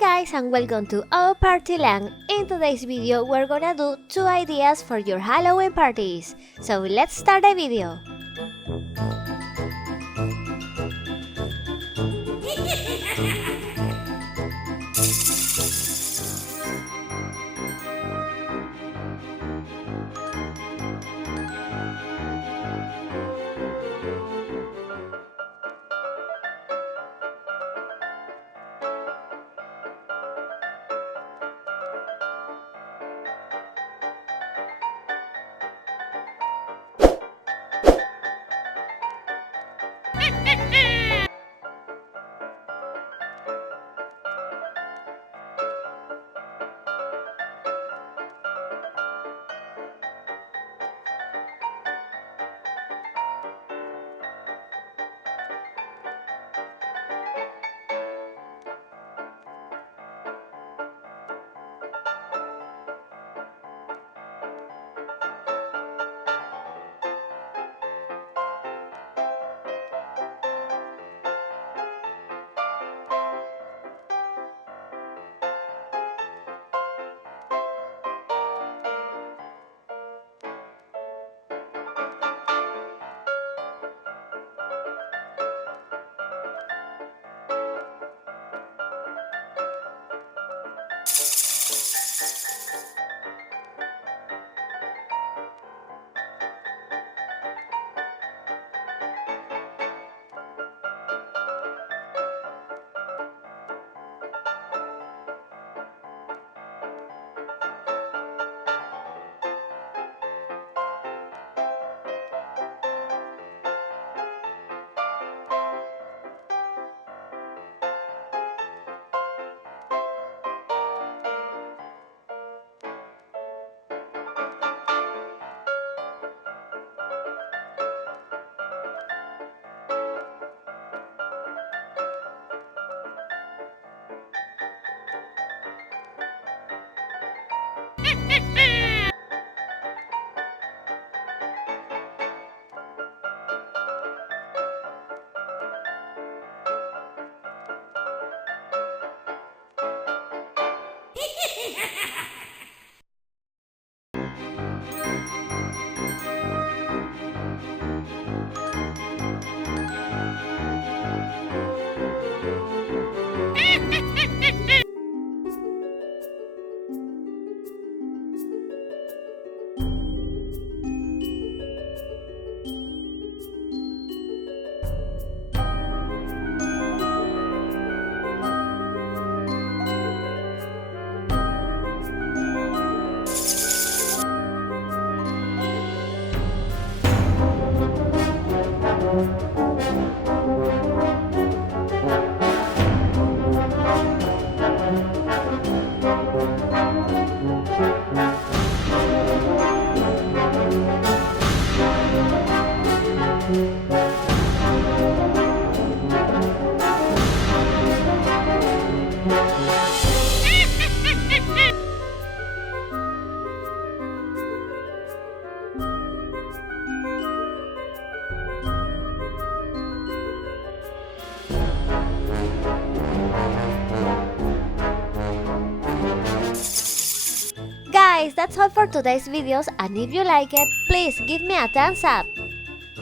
guys and welcome to Ohpartyland. In today's video we're gonna do 2 ideas for your Halloween parties. So let's start the video. Guys, that's all for today's videos, and if you like it, please give me a thumbs up.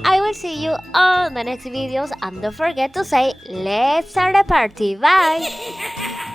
I will see you on the next videos, and don't forget to say, let's start a party. Bye!